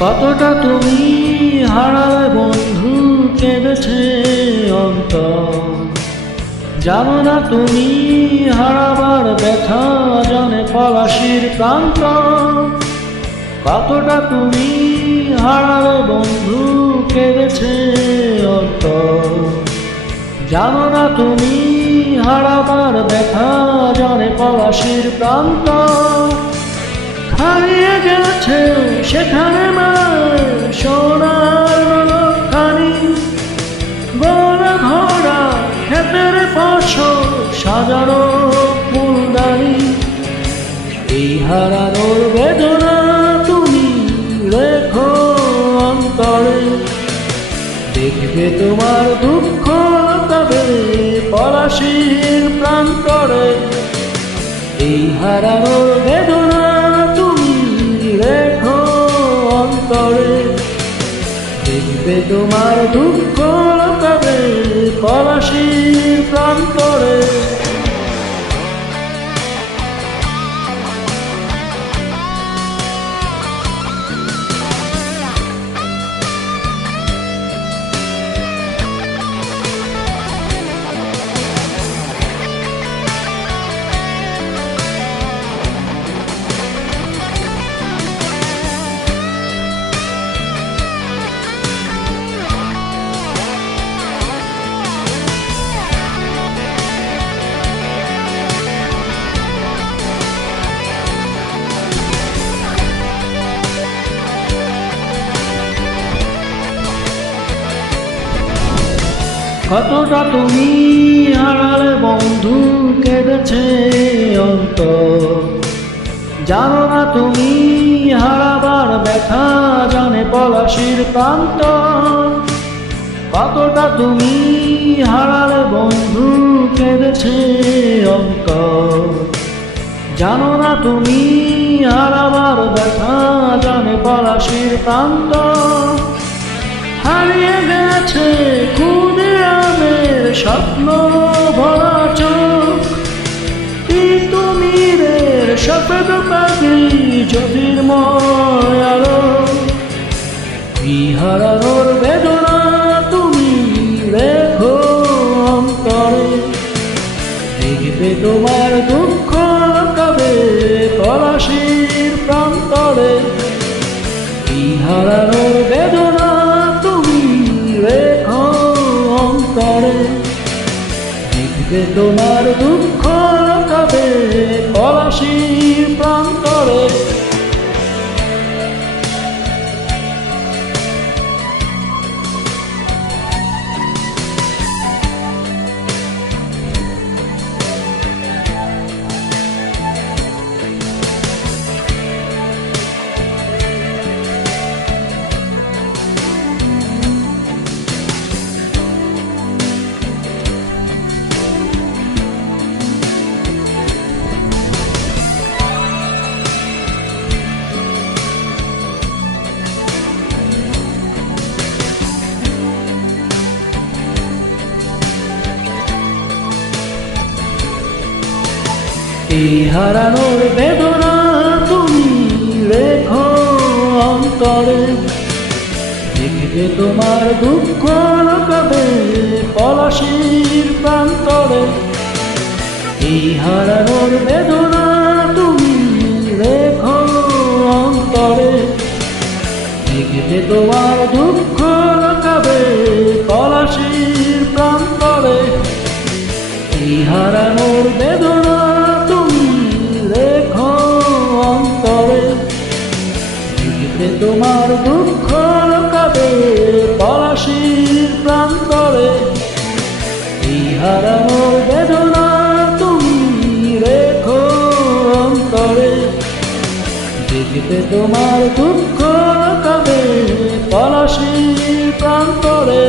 কতটা তুমি হারালে বন্ধু, কেঁদেছে অন্তর। জানো না তুমি হারাবার ব্যথা, জানে পলাশির প্রান্ত। কতটা তুমি হারালে বন্ধু, কেঁদেছে অন্তর। জানো না তুমি হারাবার ব্যথা, জানে পলাশির প্রান্ত। হারিয়ে গেছে সেখানে মায়ের সোনার লক্ষানি, বড় ঘোড়া ক্ষেতের ফসল সাজানো ফুলদানি। এই হারানোর বেদনা তুমি রেখো অন্তরে, দেখবে তোমার দুঃখ তবে পলাশির প্রান্তরে। এই হারানোর বেদনা দেখবে তোমার দুঃখ লুকাবে পলাশির প্রান্তরে। কতটা তুমি হারালে বন্ধু, কেঁদেছে অন্তর। জানো না তুমি হারাবার ব্যথা, জানে পলাশির প্রান্ত। কতটা তুমি হারালে বন্ধু, কেঁদেছে অন্তর। জানো না তুমি হারাবার ব্যথা, জানে পলাশির প্রান্ত। হারিয়ে গেছে স্বপ্ন ভরা চোখ, তিতুমিরের সফেদ পাখি জ্যোতির্ময় আলো। হারানোর বেদনা তুমি রেখো অন্তরে, দেখবে তোমার দুঃখ লুকাবে পলাশির প্রান্তরে। হারানোর বেদনা তুমি রেখো অন্তরে, দেখবে তোমার দুঃখ লুকাবে পলাশির প্রান্তরে। এই হারানোর বেদনা তুমি রেখো অন্তরে, দেখবে তোমার দুঃখ লুকাবে পলাশির প্রান্তরে। এই হারানোর বেদনা তুমি রেখো অন্তরে, দেখবে তোমার দুঃখ লুকাবে পলাশির প্রান্তরে। এই হারানোর বেদনা তোমার দুঃখ লুকাবে পলাশির প্রান্তরে। এই হারানোর বেদনা তুমি রেখো অন্তরে, দেখবে তোমার দুঃখ লুকাবে পলাশির প্রান্তরে।